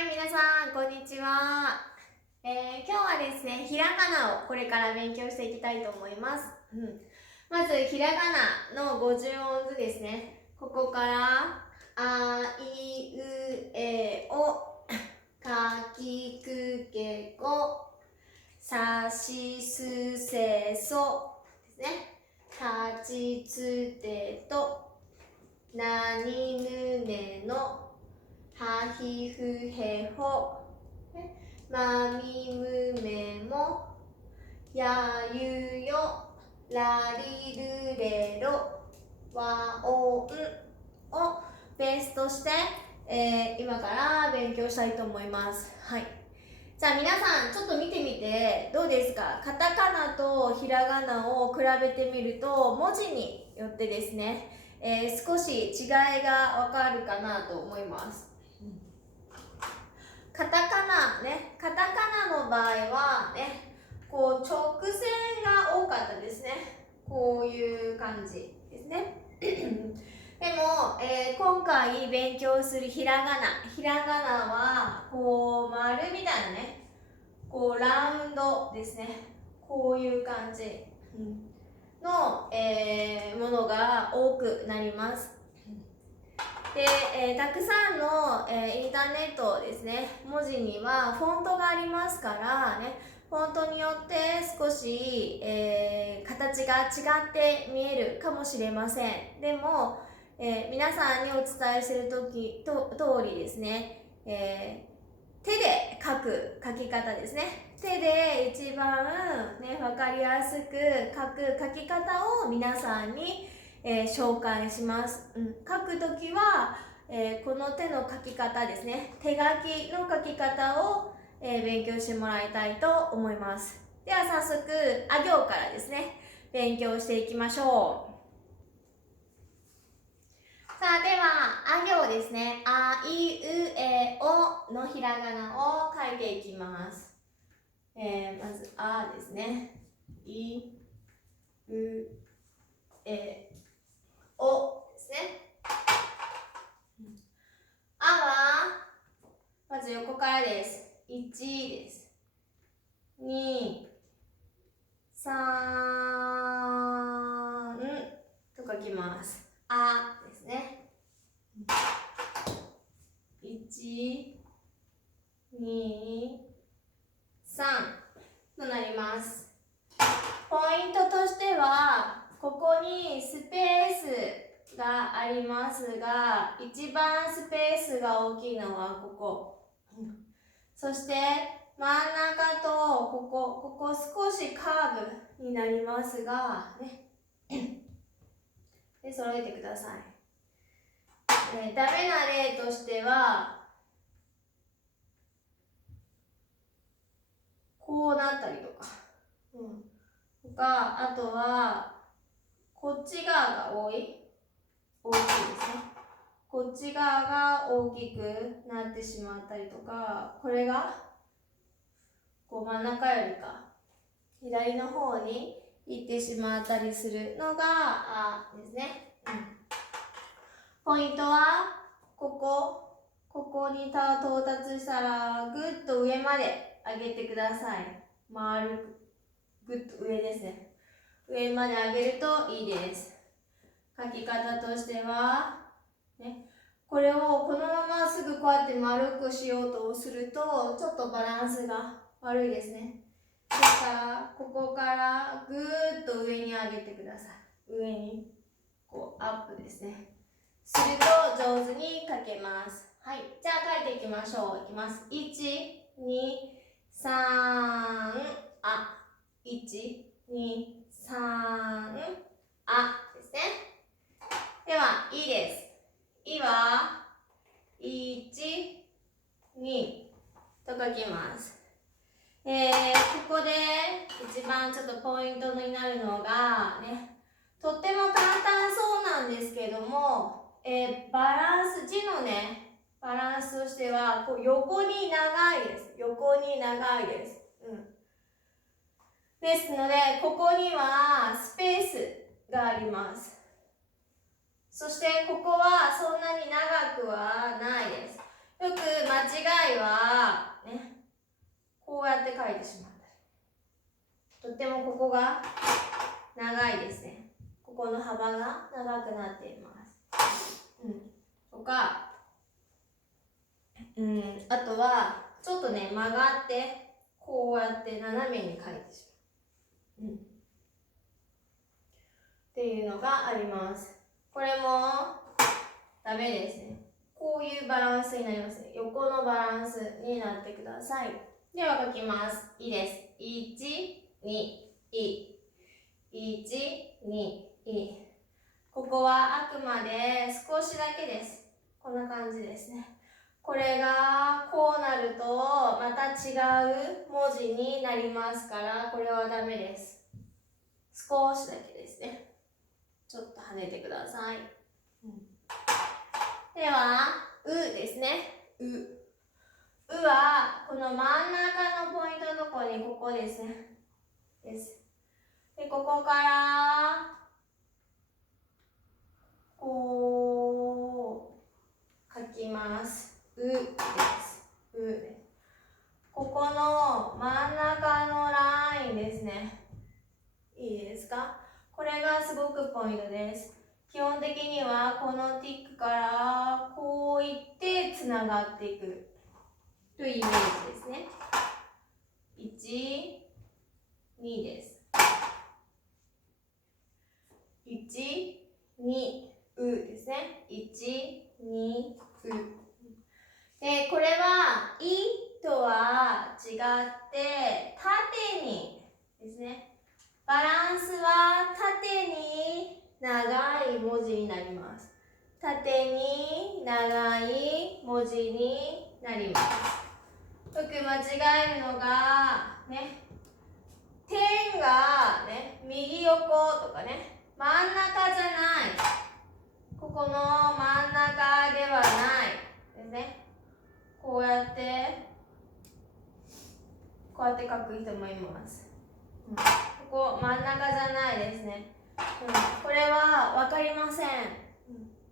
はい、皆さん、こんにちは。今日はですね、ひらがなをこれから勉強していきたいと思います。まず、ひらがなの50音図ですね。ここから、あいうえお、かきくけこ、さしすせそですね。たちつてと、なにぬねの、はひふへほ、まみむめも、やゆよ、らりるれろ、わおんをベースとして、今から勉強したいと思います。はい。じゃあ皆さんちょっと見てみてどうですか？カタカナとひらがなを比べてみると文字によってですね、少し違いがわかるかなと思います。カタカナね、カタカナの場合はね、こう直線が多かったですね。こういう感じですね。でも、今回勉強するひらがなはこう丸みたいなね、こうラウンドですね。こういう感じの、ものが多くなります。で、たくさんの、インターネットですね、文字にはフォントがありますからね、フォントによって少し、形が違って見えるかもしれません。でも、皆さんにお伝えしている通りですね、手で書く書き方ですね。手で一番、ね、分かりやすく書く書き方を皆さんに紹介します。書くときは、この手の書き方ですね、手書きの書き方を、勉強してもらいたいと思います。では早速、あ行からですね、勉強していきましょう。さあ、では、あ行ですね、あいうえおのひらがなを書いていきます。まず、あですね、いうえおですね。あは、まず横からです。1です。2、3と書きます。あですね。1、2、3となります。ポイントとしては、ここにスペースがありますが、一番スペースが大きいのはここ。そして真ん中とここ少しカーブになりますが、ね、で揃えてください。ダメな例としては、こうなったりとか、あとはこっち側が大きいですね。こっち側が大きくなってしまったりとか、これがこう真ん中よりか左の方に行ってしまったりするのがあですね。ポイントはここに到達したらぐっと上まで上げてください。丸くぐっと上ですね。上まで上げるといいです。書き方としては、ね、これをこのまますぐこうやって丸くしようとするとちょっとバランスが悪いですね。ですからここからぐーっと上に上げてください。上にこうアップですね。すると上手に書けます。はい、じゃあ書いていきましょう。いきます。1、2、3、あ、1、2、3、あですね。では、いです。いは、1、2と書きます。ここで一番ちょっとポイントになるのがね、とっても簡単そうなんですけども、バランス、字のね、バランスとしてはこう横に長いです。横に長いです。ですので、ここにはスペースがあります。そしてここはそんなに長くはないです。よく間違いはここが長いですね。ここの幅が長くなっています。とか、あとはちょっとね曲がってこうやって斜めに書いてしまう、っていうのがあります。これもダメですね。こういうバランスになりますね。横のバランスになってください。では書きます。いいです。1、2、1、2、1。ここはあくまで少しだけです。こんな感じですね。これがこうなるとまた違う文字になりますから、これはダメです。少しだけですね。ちょっと跳ねてください。では、うですね。うはこの真ん中のポイントのところにここですね。です。で、ここからこう書きます。うです。うです。ここの真ん中のラインですね。いいですか？これがすごくポイントです。基本的にはこのティックからこういってつながっていくというイメージですね。1、2です。1、2、うですね。1、2、う。で、これは、いとは違って、縦にですね。バランスは縦に長い文字になります。縦に長い文字になります。よく間違えるのが、ね、点が、ね、右横とかね、真ん中じゃない。ここの真ん中ではないですね。こうやって書く人もいます。ここ真ん中じゃないですね。これは分かりません。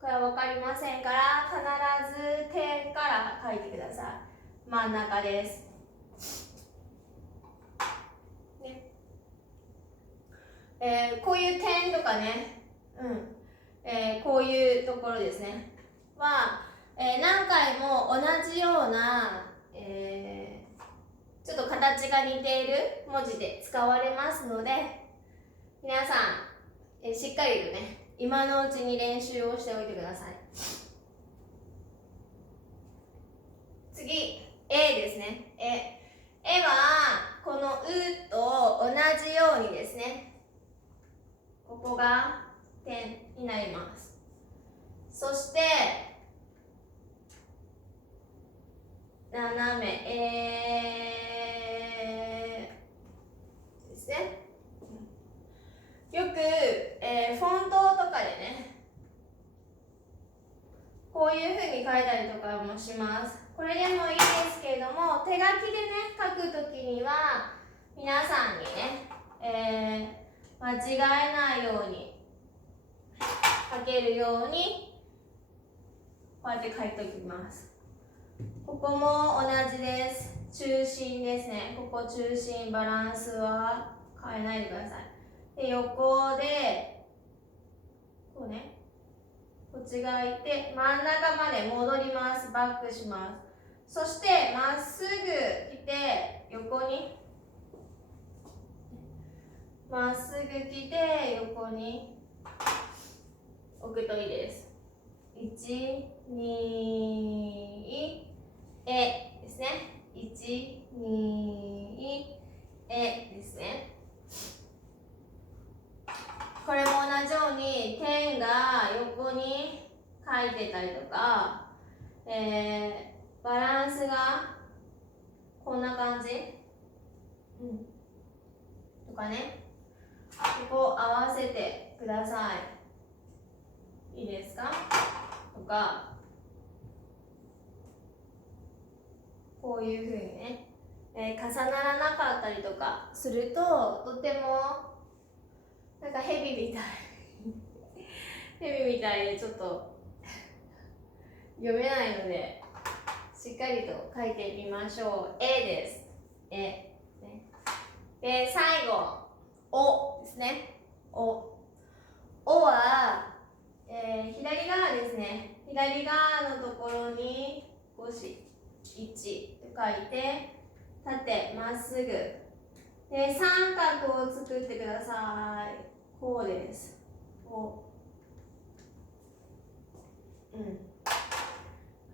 これは分かりませんから、必ず点から書いてください。真ん中です。こういう点とかね、こういうところですねは、何回も同じような、ちょっと形が似ている文字で使われますので、皆さん、しっかりとね今のうちに練習をしておいてください。次、A ですね。絵はこの「う」と同じようにですね、ここが点になります。そして斜めですね。よく、フォントとかでね、こういうふうに書いたりとかもします。これでもいいですけれども、手書きでね書くときには皆さんにね、間違えないように書けるようにこうやって書いておきます。ここも同じです。中心ですね。ここ中心、バランスは変えないでください。で、横でこうね、こっち側行って真ん中まで戻ります。バックします。そしてまっすぐ来て横に、まっすぐ来て横に置くといいです。1、2、ですね。1、2、ですね。これも同じように点が横に書いてたりとか、バランスがこんな感じ、とかね、ここ合わせてください。いいですか？とか、こういうふうにね、重ならなかったりとかすると、とてもなんかヘビみたいヘビみたいでちょっと読めないので、しっかりと書いてみましょう。A です。ね。で、最後、おですね。おは、左側ですね。左側のところに少し1と書いて、縦まっすぐで三角を作ってください。こうです。こう、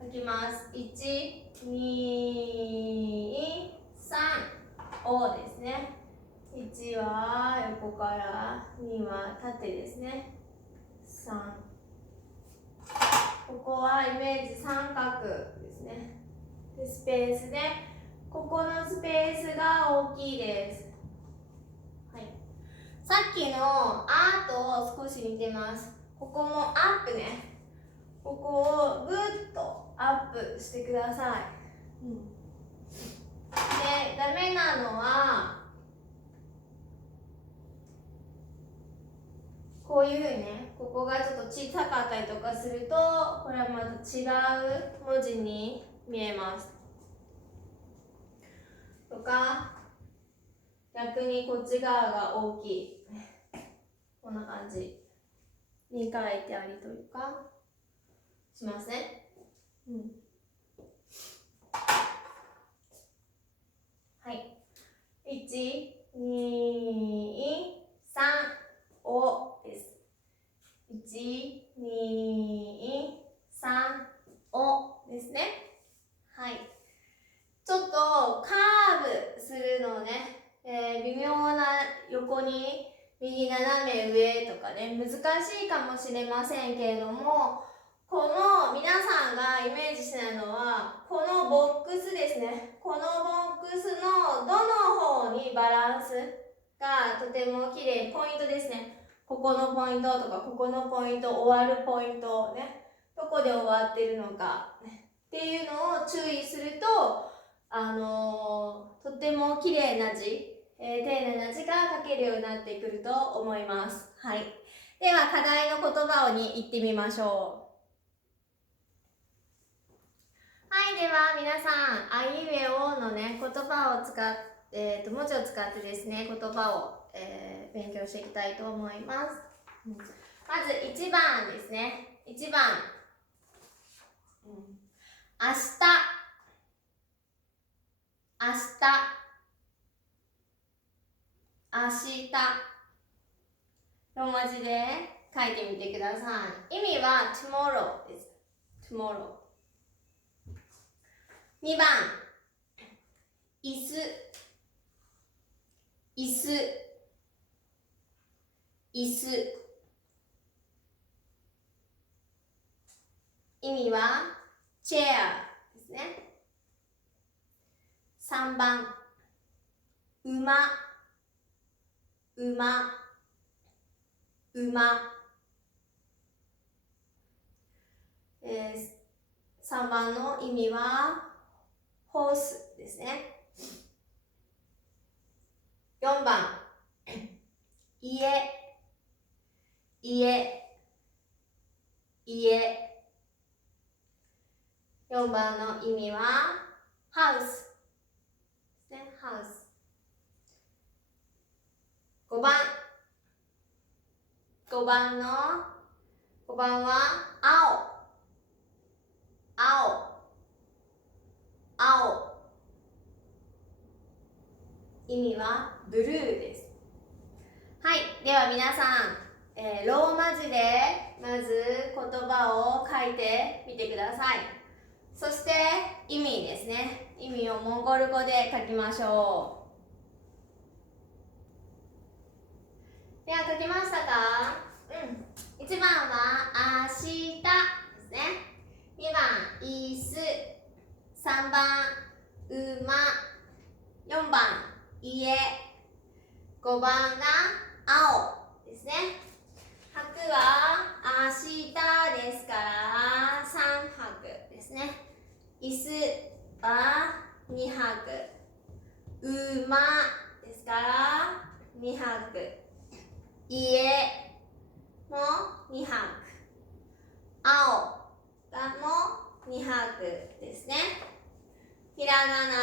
書きます。1、2、3、おですね。1は横から2は縦ですね。3、ここはイメージ三角ですね。でスペースでここのスペースが大きいです。はい、さっきのアーと少し似てます。ここもアップね。ここをグッとアップしてください。で、ダメなのはこういうふうにね、ここがちょっと小さかったりとかすると、これはまた違う文字に見えます。とか、逆にこっち側が大きい。こんな感じに書いてありというか、しますね。はい。1、2、3、おです。1、2、3、おですね。はい。ちょっとカーブするのをね、微妙な横に右斜め上とかね、難しいかもしれませんけれども、この皆さんがイメージしたいのは、このボックスですね。このボックスのどの方にバランスがとても綺麗、ポイントですね。ここのポイントとか、ここのポイント、終わるポイントね、どこで終わってるのか、ね、っていうのを注意すると、とても綺麗な字、丁寧な字が書けるようになってくると思います。はい。では、課題の言葉に行ってみましょう。はい、では皆さん、あいうえおのね、言葉を使って、文字を使ってですね、言葉を、勉強していきたいと思います。まず1番ですね。1番。明日。明日。ローマ字で書いてみてください。意味は tomorrow です。tomorrow。2番、椅子。椅子。椅子。意味は chair ですね。3番、馬。馬。馬。3番の意味はホースですね。4番、家。家。家。4番の意味はハウスですね。ハウス。5番。5番は青。意味はブルーです。はい、では皆さん、ローマ字でまず言葉を書いてみてください。そして意味ですね。意味をモンゴル語で書きましょう。では書きましたか？1番は明日ですね。2番椅子。3番馬。4番家。5番が青ですね。拍は明日ですから3拍ですね。椅子は2拍。馬ですから2拍。家も2拍。青がも2拍ですね。ひらがな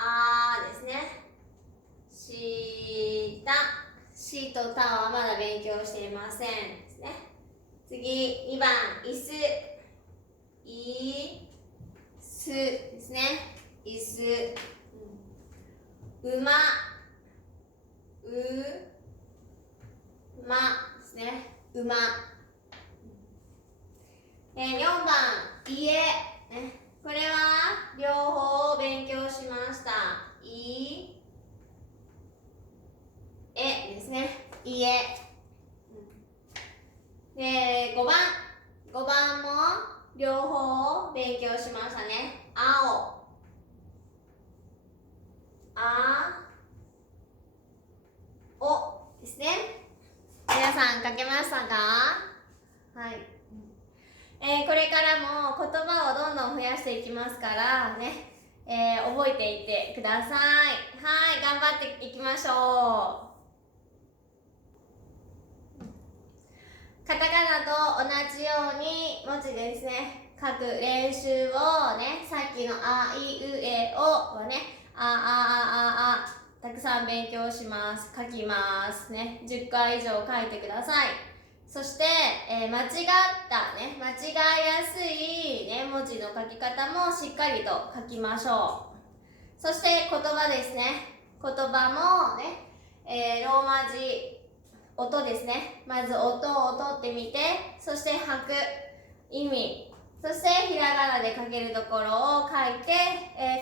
はあですね。したしとたはまだ勉強していませんですね。次、2番、椅子。いすですね。椅子。馬。馬ですね。馬。4番、家。これは両方勉強しました。ですね。家。で、5番も両方勉強しましたね。青。おですね。皆さん書けましたか？はい。これからも言葉をどんどん増やしていきますからね、覚えていってください。はい、頑張っていきましょう。カタカナと同じように文字ですね、書く練習をね、さっきのあいうえおはね、たくさん勉強します。書きますね。10回以上書いてください。そして、間違いやすい、ね、文字の書き方もしっかりと書きましょう。そして言葉ですね。言葉もね、ローマ字音ですね。まず音を取ってみて、そして吐く意味、そしてひらがなで書けるところを書いて、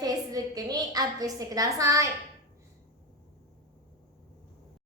Facebook にアップしてください。